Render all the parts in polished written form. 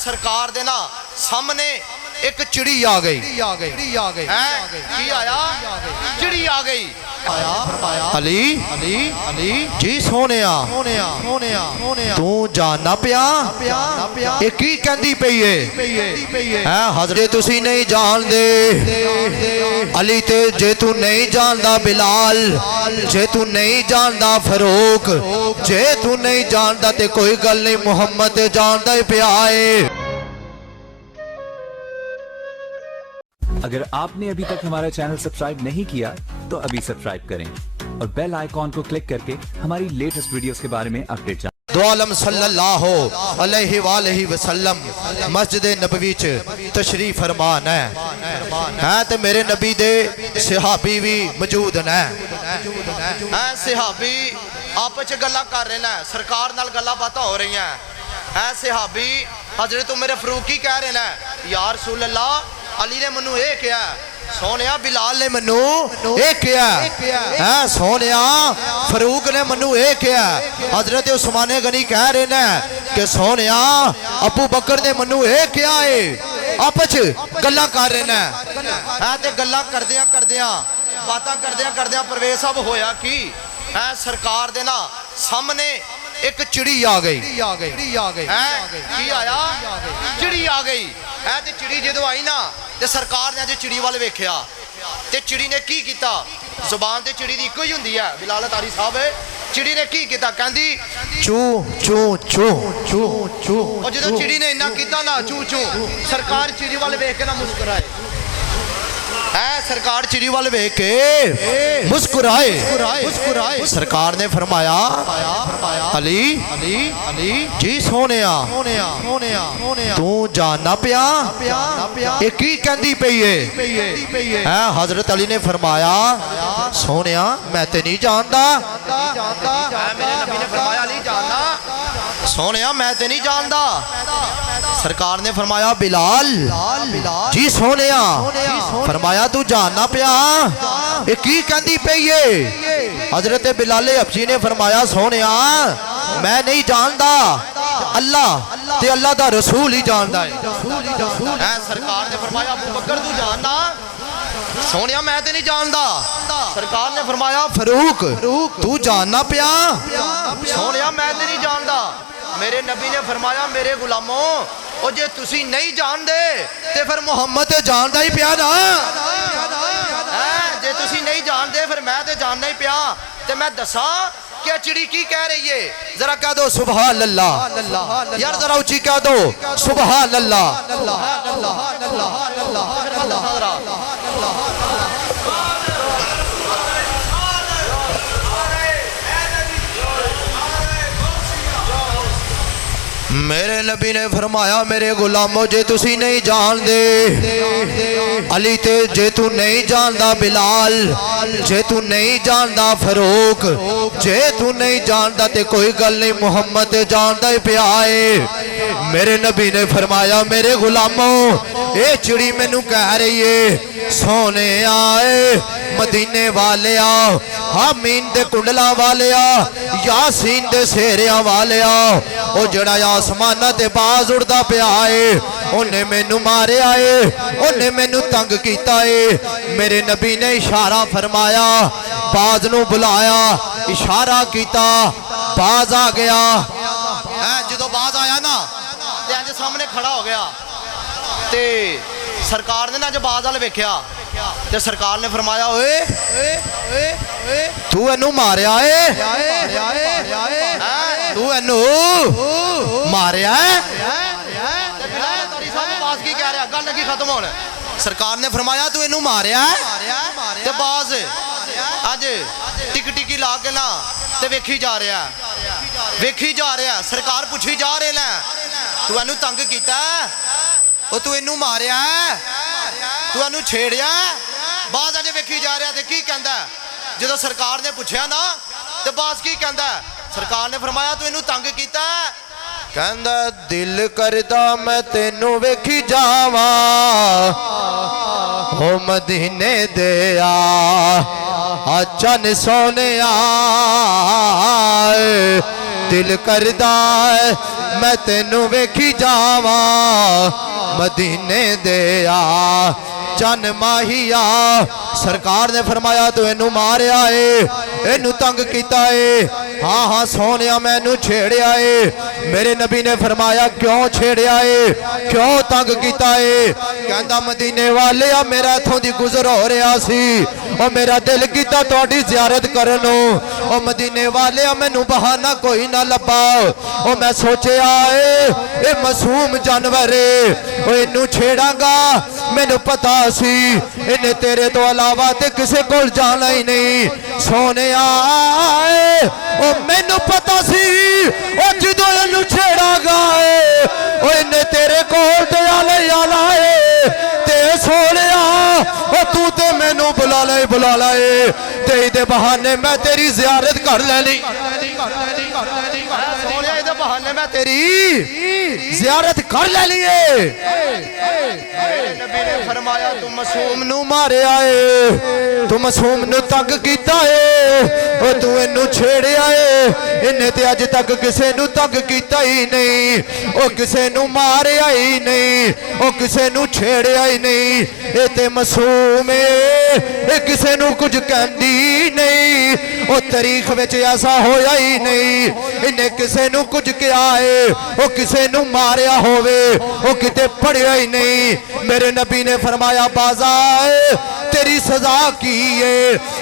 सरकार दे ना सामने एक चिड़ी आ गई की आया चिड़ी आ गई अली अली अली जी सोनिया तू जानना पिया ये की कहंदी पई है हजरत तुसी नहीं जानदे अली ते जे तू नहीं जानदा बिलाल जे तू नहीं जानदा फरूक जे तू नहीं जानदा ते कोई गल नहीं मुहम्मद जानदा ही पिया है। अगर आपने अभी तक हमारा चैनल सब्सक्राइब नहीं किया तो अभी सब्सक्राइब करें और बेल आइकॉन को क्लिक करके हमारी लेटेस्ट वीडियोस के बारे में अपडेट जानें। दो आलम सल्लल्लाहु अलैहि वसल्लम मस्जिद नबवी च तशरीफ फरमान है ते मेरे नबी दे सहाबी भी मौजूद ने सहाबी आपस च गल्लां कर रहे हैं सरकार नाल गल्लां बातां हो रही हैं सहाबी हजरत उमर फरूकी कह रहे हैं या रसूल अल्लाह अली ने मैनू ये कहा सोनिया बिलाल ने मैनू ये कहा है सोनिया फरूक ने मैनू ये कहा हजरत उस्मान गनी कह रहे हैं कि सोनिया अबू बकर ने मैनू ये कहा है आपस गल्लां कर रहे हैं ते गल्लां करदियां करदियां बातां करदियां परवेज साहब होया कि सरकार दे ना सामने एक चिड़ी आ गई की आया चिड़ी आ गई ते चिड़ी जदों आई ना ते सरकार ने अज चिड़ी वाल वेख्या ते चिड़ी ने की कीता जुबान ते चिड़ी दी इक्को ही हुंदी है बिलाल तारी साहब चिड़ी ने की कीता कहंदी चू चू चू चू चू और जदों चिड़ी ने इन्ना कीता ना चू चू सरकार चिड़ी वाल वेख के ना मुस्कुराए सरकार चिड़ी वाल वेख के मुस्कुराए सरकार ने फरमाया अली अली अली जी सोनिया तू जानना पिया ये की कहंदी पई है हजरत अली ने फरमाया सोनिया मैं ते नहीं जानदा सोनिया मैं ते नहीं जानदा सरकार ने फरमाया बिलाल जी सोनिया फरमाया तू जानना पिया ये की कहंदी पई है हजरत बिलाल हबशी ने फरमाया सोनिया मैं नहीं जानदा अल्लाह ते अल्लाह दा रसूल ही जानदा है सरकार ने फरमाया अबू बकर तू जानना सोनिया मैं ते नहीं जानदा सरकार ने फरमाया फरूक तू जानना पिया सोनिया मैं ते नहीं जानदा मेरे नबी ने फरमाया मेरे गुलामों और जे तुसी नहीं जानदे ते फिर मुहम्मद जानदा ही पिया ना जे तुसी नहीं जानदे फिर मैं ते जानना ही पिया ते मैं दसा क्या चिड़ी की कह रही है जरा कह दो सुभान अल्लाह यार जरा ऊंची कह दो सुभान अल्लाह मेरे नबी ने फरमाया मेरे गुलामो जे तुसी नहीं जानदे अली ते जे तू नहीं जानदा बिलाल जे तू नहीं जानदा फरूक जे तू नहीं जानदा ते कोई गल नहीं मुहम्मद जानदा ही पिया है मेरे नबी ने फरमाया मेरे गुलामो ये चिड़ी मैनू कह रही है सोने आए मदीने वाले आओ हामीन दे कुंडला वाले यासीन दे सेरिया वाले ओ जड़ा आसमाना ते बाज उड़दा पिया है उन्हें मैनू मारिया है उन्हें मैनू तंग कीता है मेरे नबी ने इशारा फरमाया बाज नू बुलाया इशारा कीता बाज आ गया जो बाज आया ना ते इंज सामने खड़ा हो गया ते सरकार ने ना जो बाज वाल वेख्या ते सरकार ने फरमाया ओए तू इनू मारिया है तू इनू मारिया है की कह रहा गल लगी खत्म होने सरकार ने फरमाया तू इनू मारिया ते बाज अज टिक टिकी ला के ना ते वेखी जा रहा सरकार पूछी जा रहे ने तू इनू तंग कीता तू इनू मारिया तू इनू छेड़िया बाज अजे वेखी जा रहा ते की कहंदा जो सरकार ने पूछया ना ते बाज की कहंदा सरकार ने फरमाया तू इनू तंग कीता कहंदा दिल करदा मैं तेनू वेखी जावा हो मदीने दे चन सोने दिल करदा है मैं तेनू वेखी जावा मदीने दे आ चन माहिया। सरकार ने फरमाया तू इनू मारिया है इनू तंग किया है। हाँ हाँ सोनिया मैनू छेड़िया है। मेरे नबी ने फरमाया क्यों छेड़िया है क्यों तंग किया है। कहता मदीने वाले आ मेरा इथों दी गुजर हो रहा सी और मेरा दिल किया तुहाडी ज़ियारत करनो। और मदीने वाले आ मैनू बहाना कोई ना लभा और मैं सोचिया ए मासूम जानवर है इनू छेड़ांगा मैनू पता सी इन्हें तेरे तो अलावा ते किसे कोल जाना ही नहीं। सोने ओ मैनू पता सी ओ जदों इनू छेड़ांगा ओ इन्हें तेरे कोल ते आना है ते सोने ओ तू ते मैनू बुला ले ते इहदे बहाने मैं तेरी ज़ियारत कर लेनी। सोने इहदे बहाने मैं तेरी ज़ियारत कर लेनी है। नबी ने फरमाया तू मासूम नू मारिया है तू मासूम नू तंग कीता है और तू इनू छेड़िया है। इन्हें ते अज तक किसे नू तंग कीता ही नहीं ओ किसे नू मारिया ही नहीं ओ किसे नू छेड़िया ही नहीं। ये ते मासूम है किसे नू कुछ कहंदी नहीं ओ तारीख विच ऐसा होया ही नहीं। इन्हें किसे नू कुछ कहा है ओ किसे नू मारिया होवे ओ किते पढ़िया ही नहीं। मेरे नबी ने फरमाया बाजा तेरी सजा की है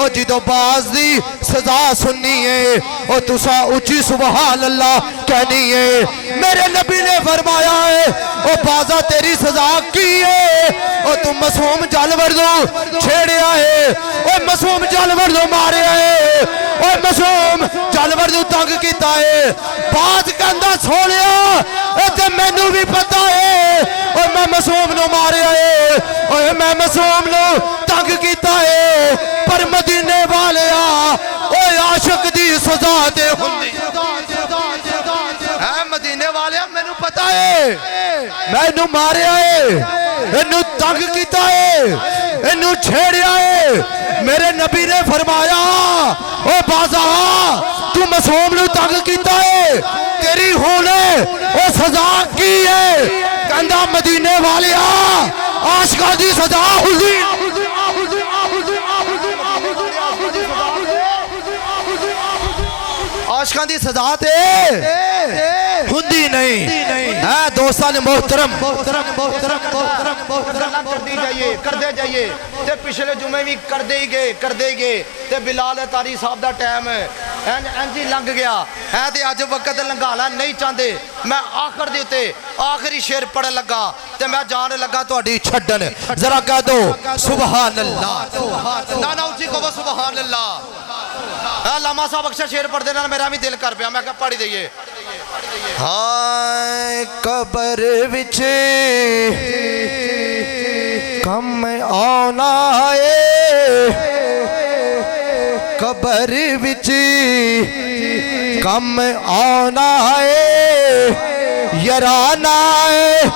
और जिदो बाज दी सजा सुननी है और तुसा उची सुबहान अल्लाह कहनी है। मेरे नबी ने फरमाया है ओ बाजा तेरी सजा की है और तुम मासूम जानवर दो छेड़िया है ओ मासूम जानवर दो मारिया है ओ मासूम जानवर दो तंग कीता है। बाज कहंदा सोनिया ते मैनू भी पता है ओ मैं मासूम नु मारिया है ओ मैं मासूम नु तंग कीता है पर मदीने वाले ओ आशिक दी सजा ते हुंदी है। मदीने वाले मैनू पता है मैनू मारिया है इनू तंग कीता है इनू छेड़िया है। मेरे नबी ने फरमाया ओ बाजा तू मासूम नु तंग कीता है तेरी होने ओ सजा की है। कहंदा मदीने वाले आशिका दी सजा हुंदी आशिका दी सजा ते हुंदी नहीं है। दोस्तान मोहतरम करते जाइए ते पिछले जुमे भी करते ही गए ते बिलाल तारी साहब दा टाइम इंज ही लंघ गया है ते अज वक्त लंघाना नहीं चाहते। मैं आखिर दे उत्ते आखिरी शेर पढ़न लगा ते मैं जान लगा तुहाडी छड्डन। जरा कह दो सुभान अल्लाह ना उची कहो सुभान अल्लाह। लामा साहब अक्सर शेर पढ़ते ना मेरा भी दिल कर पिया मैं पढ़ी दईए। हाय कबर विच कम आना है कबर विच कम आना है यराना है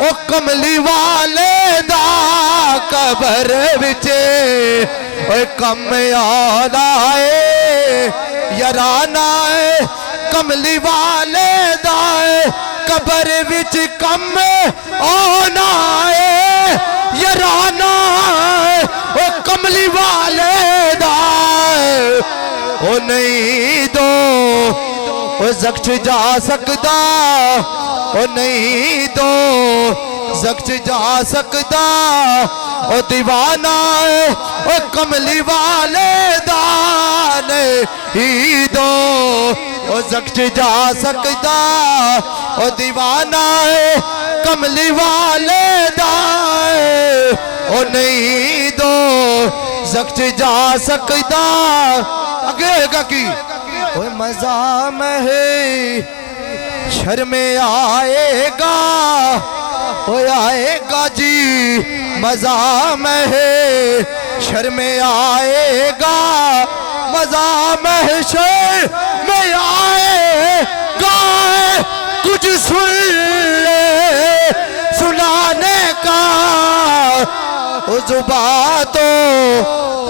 ओ कमली वाले दा कबर विच कम आना है यराना है कमली वाले दाए कबर विच कम आना है यराना है ओ कमली वाले दाए ओ नहीं दो ओ जख्श जा सकदा ओ नहीं दो जख्श जा सकदा ओ दीवाना है ओ कमली वाले दाने ही दो ओ जख्श जा सकदा ओ दीवाना है कमली वाले दाए ओ नहीं दो जख्श जा सकदा। आगे का की ओ मजा में है शर्मे आएगा ओ आएगा जी मजा में है शर्मे आएगा मजा महशर में आएगा कुछ सुन ले सुनाने का ओ जुबा तो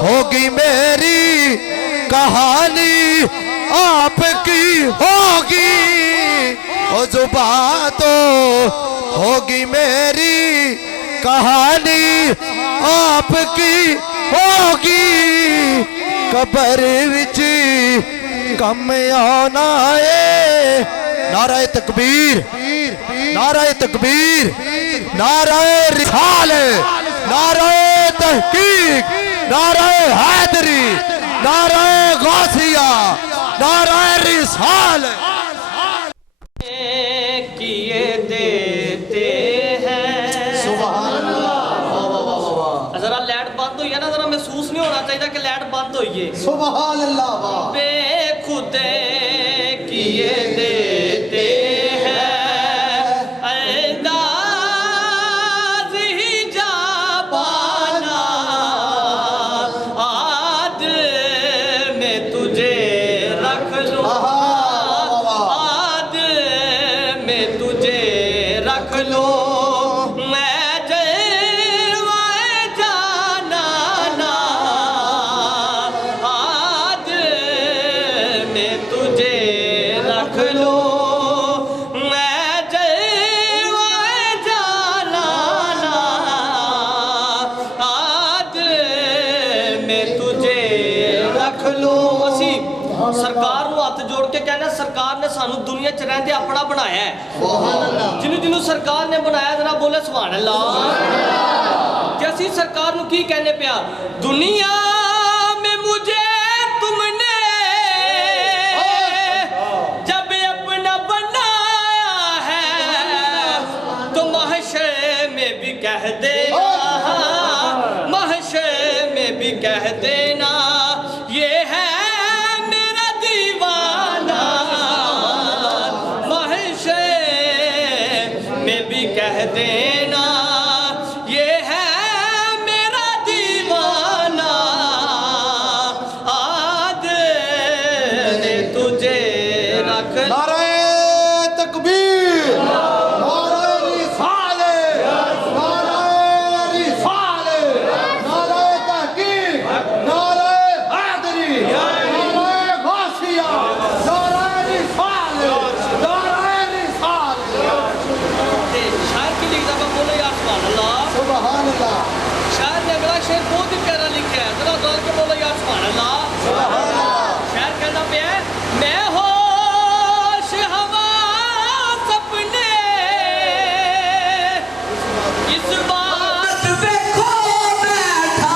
होगी मेरी कहानी आपकी होगी ओ जुबां तो होगी मेरी कहानी आपकी होगी कबर विच कम आना है। नाराए तकबीर नाराए तकबीर नाराए रिसाल नाराए तहकीक नाराए हैदरी नाराए गौसिया नाराए रिसाल किए देते हैं। जरा लाइट बंद हुई है ना, जरा महसूस नहीं होना चाहिए कि लाइट बंद हुई है। सुभान अल्लाह बेखुदे किए देते हैं, अंदाज ही जा पाना, आज मैं तुझे रख लूं, आज मैं तुझे रख लूं, मैं जलवाए जाना ना, आज मैं तुझे रख लूं, मैं जलवाए जाना ना, आज मैं तुझे रख लूं। असी सरकार ਨੂੰ ਹੱਥ ਜੋੜ ਕੇ ਕਹਿੰਦਾ ਸਰਕਾਰ ਨੇ ਸਾਨੂੰ ਦੁਨੀਆ 'ਚ ਰਹਿੰਦੇ ਆਪਣਾ ਬਣਾਇਆ ਹੈ। ਜਿਹਨੂੰ ਜਿਹਨੂੰ ਸਰਕਾਰ ਨੇ ਬਣਾਇਆ ਜਰਾ ਬੋਲੇ ਸੁਭਾਨ ਅੱਲਾ। ਤੇ ਅਸੀਂ ਸਰਕਾਰ ਨੂੰ ਕੀ ਕਹਿੰਦੇ ਪਿਆ, ਦੁਨੀਆ में मुझे तुमने जब अपना बनाया है तो महशर में भी कह देना, महशर में भी कह देना ये है मेरा दीवाना, महशर में भी कह देना ये है मेरा दीवाना, आज ने तुझे रख नाराए तकबीर नाराए रिसाल नाराए रिसाल नाराए तहकीक नाराए हैदरी नाराए गौसिया नाराए रिसाल नाराए रिसाल। ते शायर की लिखता मैं बोले यार सुभान अल्लाह। सुभान अल्लाह शायर ने अगला शेर बहुत ही प्यारा लिखा है, जरा दोल के बोलो यार सुभान अल्लाह। शायर कहना पे है, मैं होश हवास अपने इस बात पे खो बैठा,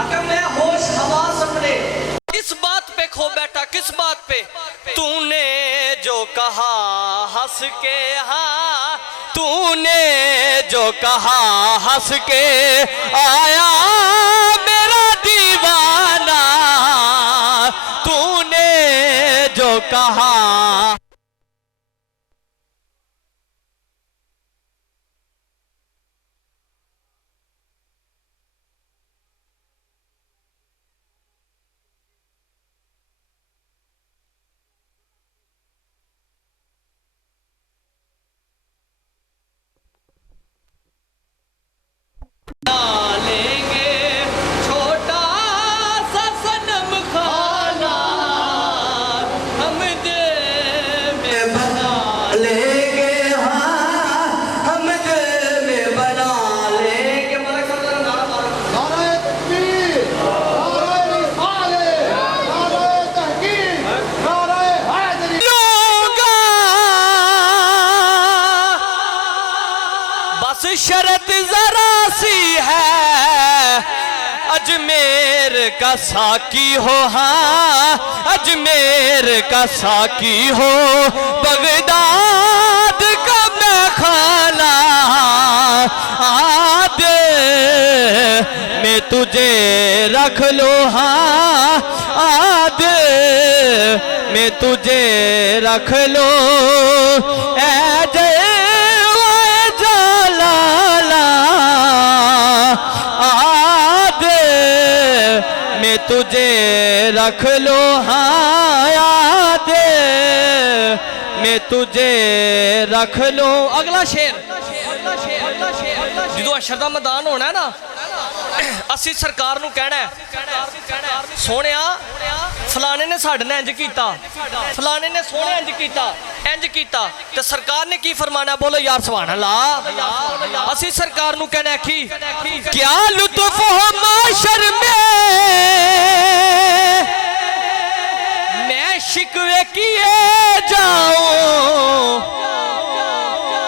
आका मैं होश हवास अपने इस बात पे खो बैठा, किस बात पे, तूने जो कहा हंस के, हाँ तूने जो कहा हंस के आया मेरा दीवाना, तूने जो कहा डालेंगे छोटा सा सनम खाना, हम दिल में बना लेंगे, हाँ हम दिल में बना लेंगे। नाराए तकबीर नाराए रिसाल नाराए तहकीक नाराए हैदरी बस शरत जरा सी है, अजमेर का साकी हो, हाँ अजमेर का साकी हो, बगदाद का मैं खाना, आज मैं तुझे रख लो, हाँ आज मैं तुझे रख लो, ऐ तुझे रख लो, हाँ याद मैं तुझे रख लो। अगला शेर, जो अशर दा मैदान होना है ना, ਅਸੀਂ ਸਰਕਾਰ ਨੂੰ ਕਹਿਣਾ ਹੈ, ਸੋਹਣਿਆ ਫਲਾਣੇ ਨੇ ਸਾਡੇ ਨਾਲ ਇੰਜ ਕੀਤਾ, ਫਲਾਣੇ ਨੇ ਸੋਹਣੇ ਇੰਜ ਕੀਤਾ ਤੇ ਸਰਕਾਰ ਨੇ ਕੀ ਫਰਮਾਨਾ? ਬੋਲੋ ਯਾਰ ਸੁਭਾਨ ਅੱਲਾਹ। ਅਸੀਂ ਸਰਕਾਰ ਨੂੰ ਕਹਿਣਾ ਕਿ ਕਿਆ ਲੁਤਫ ਹੋ ਮਾਸ਼ਰ में मैं शिकवे किए जाऊं।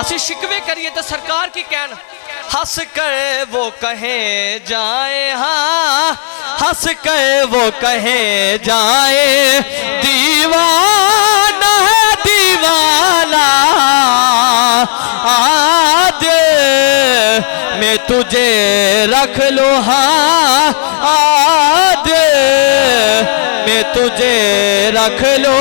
ਅਸੀਂ शिकवे करिए तो सरकार की कहन हंस कर वो कहे जाए, हाँ हंस कर वो कहे जाए दीवाना है दीवाना आदे मैं तुझे रख लो, हाँ आदे मैं तुझे रख लो